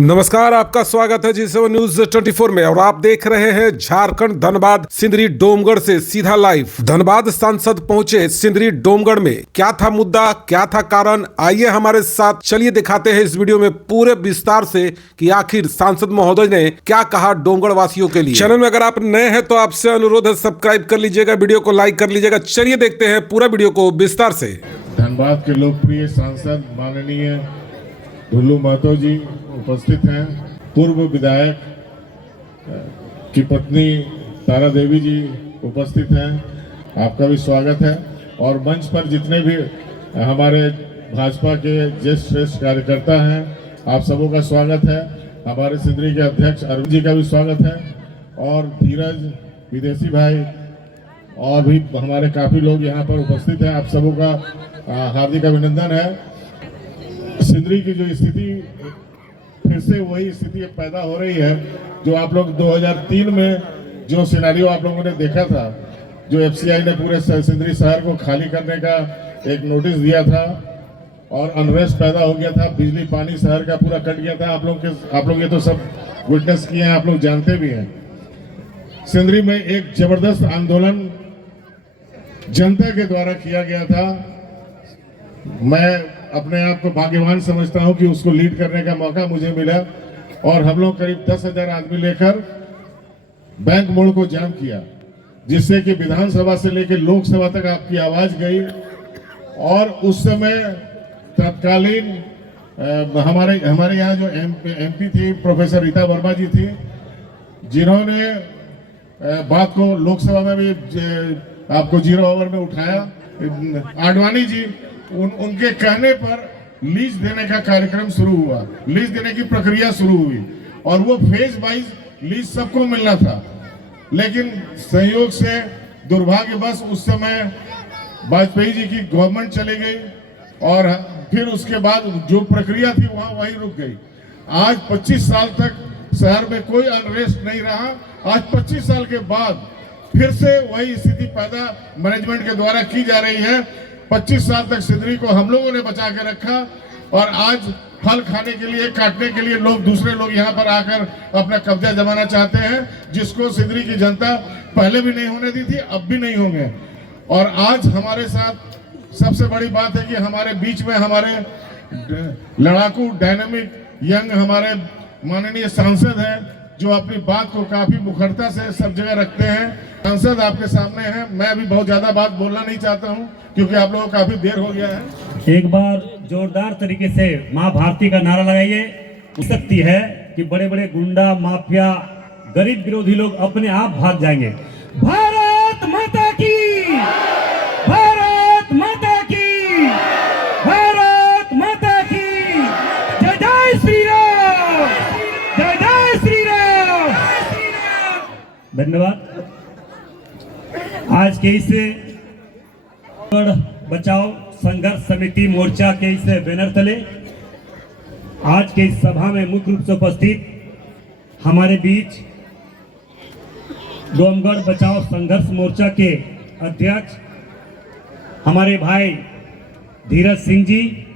नमस्कार, आपका स्वागत है जी7 न्यूज 24 में और आप देख रहे हैं झारखंड धनबाद सिंदरी डोमगढ़ से सीधा लाइव। धनबाद सांसद पहुंचे सिंदरी डोमगढ़ में, क्या था मुद्दा, क्या था कारण, आइए हमारे साथ चलिए दिखाते हैं इस वीडियो में पूरे विस्तार से कि आखिर सांसद महोदय ने क्या कहा डोमगढ़ वासियों के लिए। चैनल में अगर आप नए हैं तो आपसे अनुरोध है सब्सक्राइब कर लीजिएगा, वीडियो को लाइक कर लीजिएगा। चलिए देखते हैं पूरा वीडियो को विस्तार से। धनबाद के लोकप्रिय सांसद माननीय ढुल्लू महतो जी उपस्थित हैं। पूर्व विधायक की पत्नी तारा देवी जी उपस्थित हैं। आपका भी स्वागत है। और मंच पर जितने भी हमारे भाजपा के ज्येष्ठ श्रेष्ठ कार्यकर्ता हैं, आप सबों का स्वागत है। हमारे सिंदरी के अध्यक्ष अरविंद जी का भी स्वागत है और धीरज विदेशी भाई और भी हमारे काफ़ी लोग यहाँ पर उपस्थित हैं। आप सबों का हार्दिक अभिनंदन है। सिंदरी की जो स्थिति फिर से वही स्थिति पैदा हो रही है जो आप लोग 2003 में जो सिनेरियो आप लोगों ने देखा था, जो एफसीआई ने पूरे सिंदरी शहर को खाली करने का एक नोटिस दिया था और अनरेस्ट पैदा हो गया था। बिजली पानी शहर का पूरा कट गया था। आप लोग ये तो सब विटनेस किए हैं, आप लोग जानते भी हैं। सिंदरी में एक जबरदस्त आंदोलन जनता के द्वारा किया गया था। मैं अपने आप को भाग्यवान समझता हूं कि उसको लीड करने का मौका मुझे मिला और हम लोग करीब 10,000 आदमी लेकर बैंक मोड़ को जाम किया, जिससे कि विधानसभा से लेकर लोकसभा तक आपकी आवाज गई। और उस समय तत्कालीन हमारे यहाँ जो एमपी थी प्रोफेसर रीता वर्मा जी थी, जिन्होंने बात को लोकसभा में भी आपको 0 ओवर में उठाया। आडवाणी जी उनके कहने पर लीज देने का कार्यक्रम शुरू हुआ, लीज देने की प्रक्रिया शुरू हुई और वो फेज वाइज लीज सबको मिलना था। लेकिन संयोग से दुर्भाग्यवश उस समय वाजपेयी जी की गवर्नमेंट चली गई और फिर उसके बाद जो प्रक्रिया थी वहीं रुक गई। आज 25 साल तक शहर में कोई अनरेस्ट नहीं रहा। आज 25 साल के बाद फिर से वही स्थिति पैदा मैनेजमेंट के द्वारा की जा रही है। 25 साल तक सिंदरी को हम लोगों ने बचा के रखा और आज फल खाने के लिए, काटने के लिए दूसरे लोग यहाँ पर आकर अपना कब्जा जमाना चाहते हैं, जिसको सिंदरी की जनता पहले भी नहीं होने दी थी, अब भी नहीं होंगे। और आज हमारे साथ सबसे बड़ी बात है कि हमारे बीच में हमारे लड़ाकू डायनामिक यंग हमारे माननीय सांसद हैं, जो अपनी बात को काफी मुखरता से सब जगह रखते हैं। सांसद आपके सामने हैं। मैं अभी बहुत ज्यादा बात बोलना नहीं चाहता हूं क्योंकि आप लोगों को काफी देर हो गया है। एक बार जोरदार तरीके से माँ भारती का नारा लगाइए। हो सकती है कि बड़े बड़े गुंडा माफिया गरीब विरोधी लोग अपने आप भाग जाएंगे। भारत माता की, भारत माता की, भारत माता की, जय जय श्री राम, जय जय श्री राम। धन्यवाद। आज के इस बचाओ संघर्ष समिति मोर्चा के इस बैनर तले आज के इस सभा में मुख्य रूप से उपस्थित हमारे बीच डोमगढ़ बचाओ संघर्ष मोर्चा के अध्यक्ष हमारे भाई धीरज सिंह जी,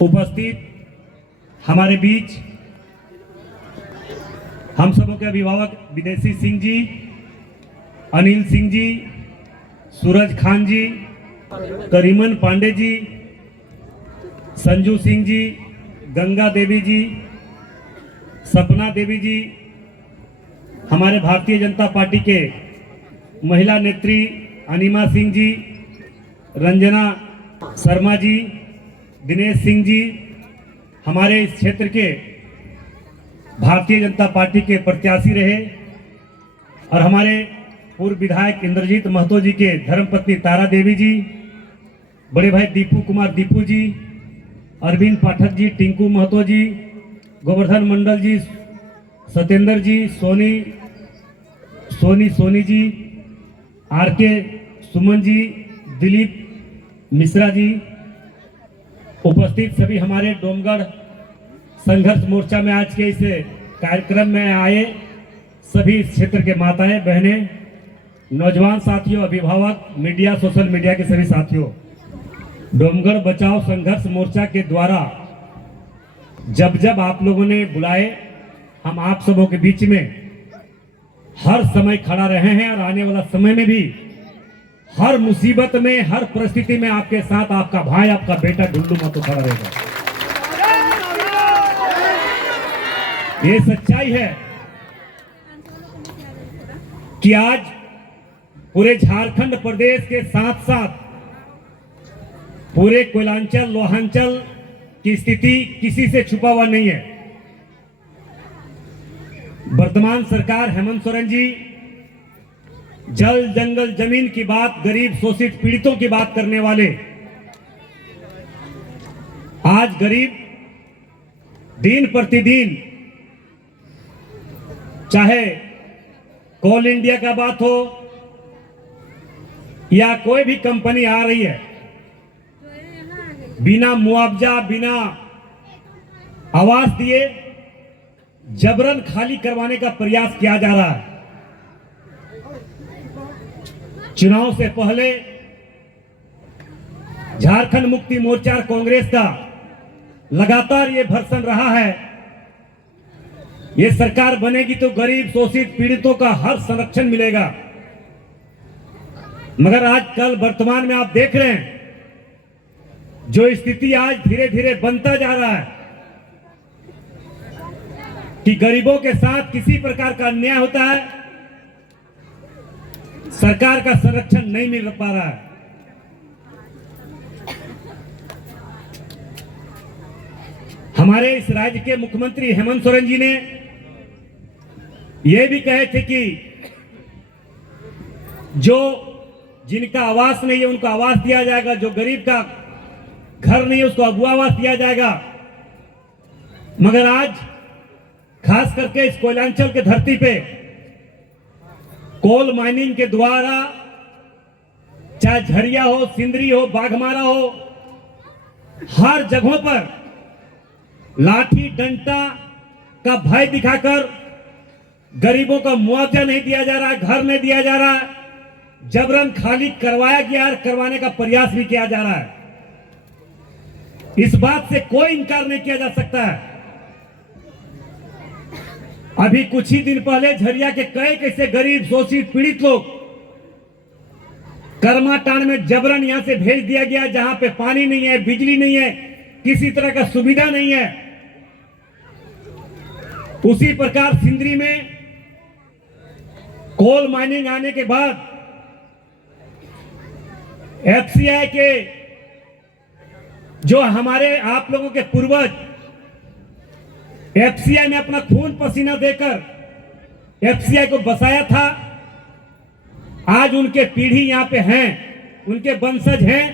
उपस्थित हमारे बीच हम सबों के अभिभावक विदेशी सिंह जी, अनिल सिंह जी, सूरज खान जी, करीमन पांडे जी, संजू सिंह जी, गंगा देवी जी, सपना देवी जी, हमारे भारतीय जनता पार्टी के महिला नेत्री अनिमा सिंह जी, रंजना शर्मा जी, दिनेश सिंह जी, हमारे इस क्षेत्र के भारतीय जनता पार्टी के प्रत्याशी रहे और हमारे पूर्व विधायक इंद्रजीत महतो जी के धर्मपत्नी तारा देवी जी, बड़े भाई दीपू कुमार दीपू जी, अरविंद पाठक जी, टिंकू महतो जी, गोवर्धन मंडल जी, सत्येंद्र जी, सोनी जी, आरके सुमन जी, दिलीप मिश्रा जी, उपस्थित सभी हमारे डोमगढ़ संघर्ष मोर्चा में आज के इस कार्यक्रम में आए सभी क्षेत्र के माताएं बहनें, नौजवान साथियों, अभिभावक, मीडिया, सोशल मीडिया के सभी साथियों, डोमगढ़ बचाओ संघर्ष मोर्चा के द्वारा जब जब आप लोगों ने बुलाए, हम आप सबों के बीच में हर समय खड़ा रहे हैं और आने वाला समय में भी हर मुसीबत में, हर परिस्थिति में आपके साथ आपका भाई, आपका बेटा ढुल्लू महतो खड़ा रहेगा। ये सच्चाई है कि आज पूरे झारखंड प्रदेश के साथ साथ पूरे कोयलांचल, लोहांचल की स्थिति किसी से छुपा हुआ नहीं है। वर्तमान सरकार हेमंत सोरेन जी जल, जंगल, जमीन की बात, गरीब, शोषित, पीड़ितों की बात करने वाले, आज गरीब दिन प्रतिदिन, चाहे कोल इंडिया का बात हो या कोई भी कंपनी आ रही है, बिना मुआवजा, बिना आवास दिए जबरन खाली करवाने का प्रयास किया जा रहा है। चुनाव से पहले झारखंड मुक्ति मोर्चा और कांग्रेस का लगातार ये भर्सन रहा है, ये सरकार बनेगी तो गरीब, शोषित, पीड़ितों का हर संरक्षण मिलेगा। मगर आजकल वर्तमान में आप देख रहे हैं जो स्थिति आज धीरे धीरे बनता जा रहा है कि गरीबों के साथ किसी प्रकार का अन्याय होता है, सरकार का संरक्षण नहीं मिल पा रहा है। हमारे इस राज्य के मुख्यमंत्री हेमंत सोरेन जी ने यह भी कहे थे कि जो जिनका आवास नहीं है उनको आवास दिया जाएगा, जो गरीब का घर नहीं है उसको अगुआ आवास दिया जाएगा। मगर आज खास करके इस कोयलांचल के धरती पे कोल माइनिंग के द्वारा, चाहे झरिया हो, सिंदरी हो, बाघमारा हो, हर जगहों पर लाठी डंडा का भय दिखाकर गरीबों का मुआवजा नहीं दिया जा रहा, घर नहीं दिया जा रहा, जबरन खाली करवाया गया, करवाने का प्रयास भी किया जा रहा है। इस बात से कोई इनकार नहीं किया जा सकता है। अभी कुछ ही दिन पहले झरिया के कई कैसे गरीब, शोषित, पीड़ित लोग करमाटांड में जबरन यहां से भेज दिया गया, जहां पे पानी नहीं है, बिजली नहीं है, किसी तरह का सुविधा नहीं है। उसी प्रकार सिंदरी में कोल माइनिंग आने के बाद एफसीआई के जो हमारे आप लोगों के पूर्वज एफसीआई में अपना खून पसीना देकर एफसीआई को बसाया था, आज उनके पीढ़ी यहां पे हैं, उनके वंशज हैं,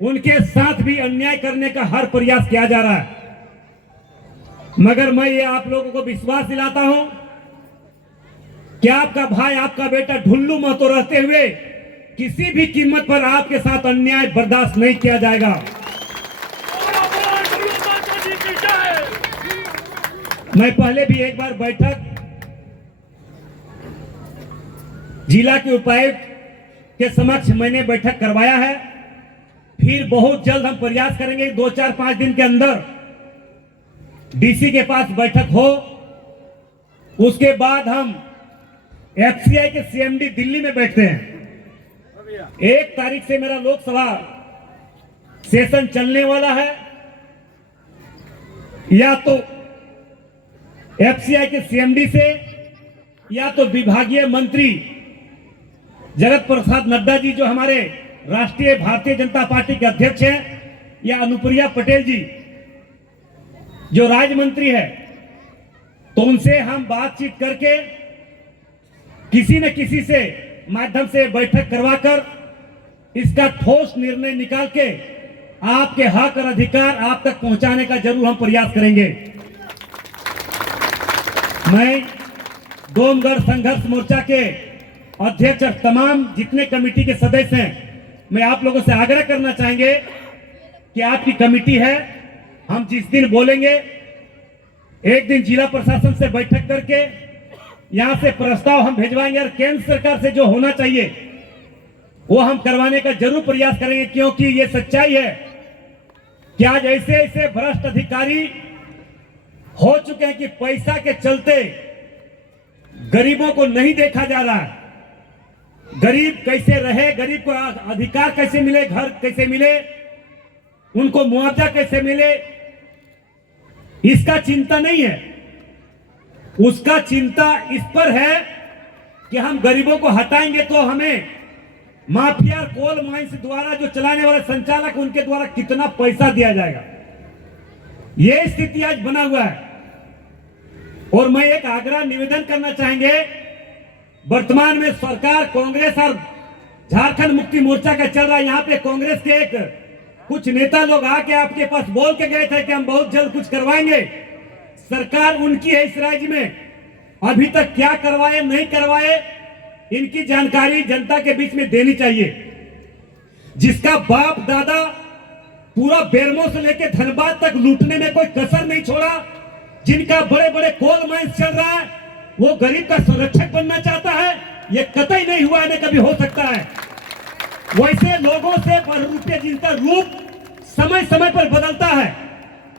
उनके साथ भी अन्याय करने का हर प्रयास किया जा रहा है। मगर मैं ये आप लोगों को विश्वास दिलाता हूं कि आपका भाई, आपका बेटा ढुल्लू महतो रहते हुए किसी भी कीमत पर आपके साथ अन्याय बर्दाश्त नहीं किया जाएगा। मैं पहले भी एक बार बैठक जिला के उपायुक्त के समक्ष मैंने बैठक करवाया है, फिर बहुत जल्द हम प्रयास करेंगे 2-4-5 दिन के अंदर डीसी के पास बैठक हो। उसके बाद हम एफसीआई के सीएमडी दिल्ली में बैठते हैं। 1 तारीख से मेरा लोकसभा सेशन चलने वाला है। या तो एफसीआई के सीएमडी से, या तो विभागीय मंत्री जगत प्रसाद नड्डा जी जो हमारे राष्ट्रीय भारतीय जनता पार्टी के अध्यक्ष हैं, या अनुप्रिया पटेल जी जो राज्य मंत्री है, तो उनसे हम बातचीत करके किसी न किसी से माध्यम से बैठक करवाकर इसका ठोस निर्णय निकाल के आपके हक और अधिकार आप तक पहुंचाने का जरूर हम प्रयास करेंगे। मैं डोमगढ़ संघर्ष मोर्चा के अध्यक्ष और तमाम जितने कमेटी के सदस्य हैं, मैं आप लोगों से आग्रह करना चाहेंगे कि आपकी कमेटी है, हम जिस दिन बोलेंगे एक दिन जिला प्रशासन से बैठक करके यहां से प्रस्ताव हम भेजवाएंगे और केंद्र सरकार से जो होना चाहिए वो हम करवाने का जरूर प्रयास करेंगे। क्योंकि ये सच्चाई है कि आज ऐसे ऐसे भ्रष्ट अधिकारी हो चुके हैं कि पैसा के चलते गरीबों को नहीं देखा जा रहा है। गरीब कैसे रहे, गरीब को अधिकार कैसे मिले, घर कैसे मिले, उनको मुआवजा कैसे मिले, इसका चिंता नहीं है। उसका चिंता इस पर है कि हम गरीबों को हटाएंगे तो हमें माफिया कोल माइंस द्वारा जो चलाने वाले संचालक उनके द्वारा कितना पैसा दिया जाएगा। यह स्थिति आज बना हुआ है। और मैं एक आग्रह निवेदन करना चाहेंगे, वर्तमान में सरकार कांग्रेस और झारखंड मुक्ति मोर्चा का चल रहा है। यहाँ पे कांग्रेस के एक कुछ नेता लोग आके आपके पास बोल के गए थे कि हम बहुत जल्द कुछ करवाएंगे। सरकार उनकी है इस राज्य में, अभी तक क्या करवाए नहीं करवाए इनकी जानकारी जनता के बीच में देनी चाहिए। जिसका बाप दादा पूरा बेरमो से लेकर धनबाद तक लूटने में कोई कसर नहीं छोड़ा, जिनका बड़े बड़े कोल माइंस चल रहा है, वो गरीब का संरक्षक बनना चाहता है, ये कतई नहीं हुआ है, कभी हो सकता है। वैसे लोगों से रुपये जिनका रूप समय समय पर बदलता है,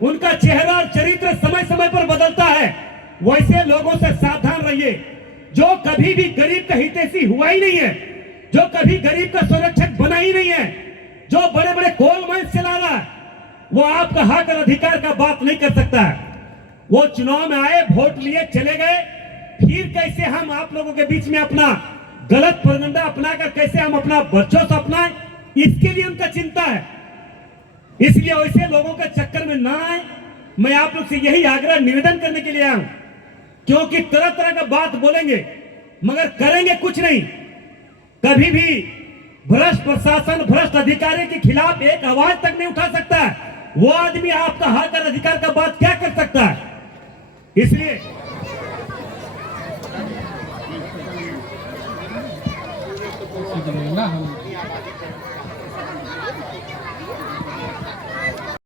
उनका चेहरा और चरित्र समय समय पर बदलता है, वैसे लोगों से सावधान रहिए। जो कभी भी गरीब का हितैषी हुआ ही नहीं है, जो कभी गरीब का संरक्षक बना ही नहीं है, जो बड़े बड़े कोल माइंस चला रहा है, वो आपका हक और अधिकार का बात नहीं कर सकता है। वो चुनाव में आए, वोट लिए, चले गए, फिर कैसे हम आप लोगों के बीच में अपना गलत प्रोपेगेंडा अपनाकर कैसे हम अपना वर्चस्व अपनाएं, इसके लिए उनका चिंता है। इसलिए वैसे लोगों के चक्कर में ना आए, मैं आप लोग से यही आग्रह निवेदन करने के लिए आया हूं। क्योंकि तरह तरह का बात बोलेंगे मगर करेंगे कुछ नहीं। कभी भी भ्रष्ट प्रशासन, भ्रष्ट अधिकारी के खिलाफ एक आवाज तक नहीं उठा सकता है। वो आदमी आपका हक और अधिकार का बात क्या कर सकता है? इसलिए